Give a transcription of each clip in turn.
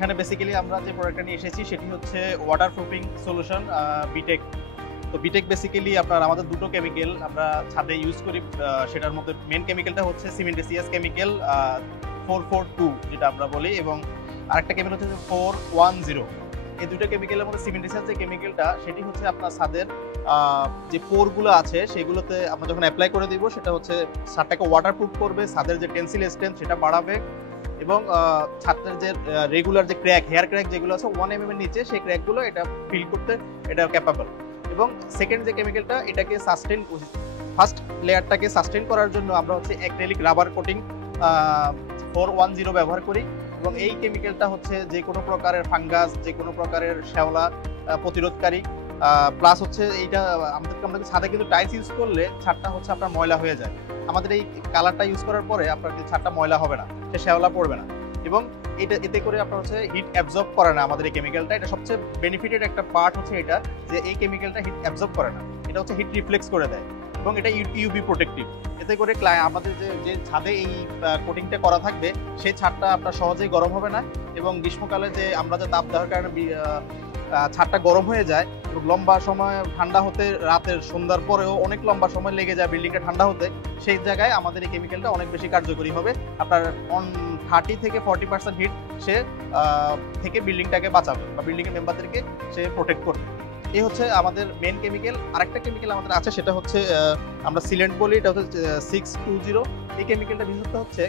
এখানে বেসিক্যালি আমরা যে প্রোডাক্টটা নিয়ে এসেছি সেটি হচ্ছে ওয়াটার প্রুফিং সলিউশন বিটেক। তো বিটেক বেসিক্যালি আপনার আমাদের দুটো কেমিক্যাল আমরা ছাদে ইউজ করি। সেটার মধ্যে মেন কেমিক্যালটা হচ্ছে সিমেন্টিসিয়াস কেমিক্যাল 442 যেটা আমরা বলি, এবং আরেকটা কেমিক্যাল হচ্ছে 410। এই দুটো কেমিক্যালের মধ্যে সিমেন্টিসিয়াস যে কেমিক্যালটা সেটি হচ্ছে আপনার ছাদের যে পোরগুলো আছে সেগুলোতে আমরা যখন অ্যাপ্লাই করে দিব সেটা হচ্ছে ছাদটাকে ওয়াটারপ্রুফ করবে, ছাদের যে টেনসিল স্ট্রেংথ সেটা বাড়াবে, এবং ছাদের যে রেগুলার যে ক্র্যাক, হেয়ার ক্র্যাক যেগুলো আছে 1 mm এর নিচে সেই ক্র্যাকগুলো এটা ফিল করতে এটা ক্যাপাবল। এবং সেকেন্ড যে কেমিক্যালটা এটাকে সাস্টেন, ফার্স্ট লেয়ারটাকে সাস্টেন করার জন্য আমরা হচ্ছে অ্যাক্রিলিক রাবার কোটিং 410 ব্যবহার করি। এবং এই কেমিক্যালটা হচ্ছে যে কোনো প্রকারের ফাঙ্গাস, যে কোনো প্রকারের শ্যাওলা প্রতিরোধকারী, প্লাস হচ্ছে এইটা আমাদের ছাদে কিন্তু টাইলস ইউজ করলে ছাদটা হচ্ছে আপনার ময়লা হয়ে যায়। আমাদের এই কালারটা ইউজ করার পরে আপনার ছাদটা ময়লা হবে না, সে শ্যাওলা পড়বে না, এবং এতে করে আপনার হচ্ছে হিট অ্যাবজর্ব করে না। আমাদের এই কেমিক্যালটা, এটা সবচেয়ে বেনিফিটেড একটা পার্ট হচ্ছে এটা, যে এই কেমিক্যালটা হিট অ্যাবজর্ব করে না, এটা হচ্ছে হিট রিফ্লেক্স করে দেয়, এবং এটা ইউভি প্রোটেক্টিভ। এতে করে আমাদের যে ছাদে এই কোটিংটা করা থাকবে সেই ছাদটা আপনার সহজেই গরম হবে না, এবং গ্রীষ্মকালে যে আমরা যে তাপ দেওয়ার কারণে ছাদটা গরম হয়ে যায়, লম্বা সময় ঠান্ডা হতে, রাতের সন্ধ্যার পরেও অনেক লম্বা সময় লেগে যায় বিল্ডিংটা ঠান্ডা হতে, সেই জায়গায় আমাদের এই কেমিক্যালটা অনেক বেশি কার্যকরী হবে। আপনার 30 থেকে 40% হিট সে থেকে বিল্ডিংটাকে বাঁচাবে বা বিল্ডিংয়ের মেম্বারদেরকে সে প্রোটেক্ট করবে। এই হচ্ছে আমাদের মেন কেমিক্যাল। আরেকটা কেমিক্যাল আমাদের আছে সেটা হচ্ছে আমরা সিলেন্ট বলি, এটা হচ্ছে 620। এই কেমিক্যালটা বিশেষত হচ্ছে,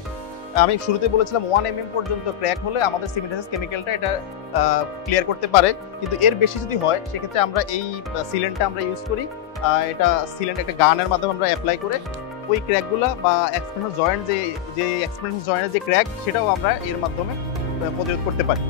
আমি শুরুতে বলেছিলাম 1 mm পর্যন্ত ক্র্যাক হলে আমাদের সিমেন্টিসিয়াস কেমিক্যালটা এটা ক্লিয়ার করতে পারে, কিন্তু এর বেশি যদি হয় সেক্ষেত্রে আমরা এই সিলেন্টটা আমরা ইউজ করি। এটা সিলেন্ট একটা গানের মাধ্যমে আমরা অ্যাপ্লাই করে ওই ক্র্যাকগুলো বা এক্সপেন্স জয়েন্ট যে এক্সপেন্স জয়েন্টের যে ক্র্যাক সেটাও আমরা এর মাধ্যমে প্রতিরোধ করতে পারি।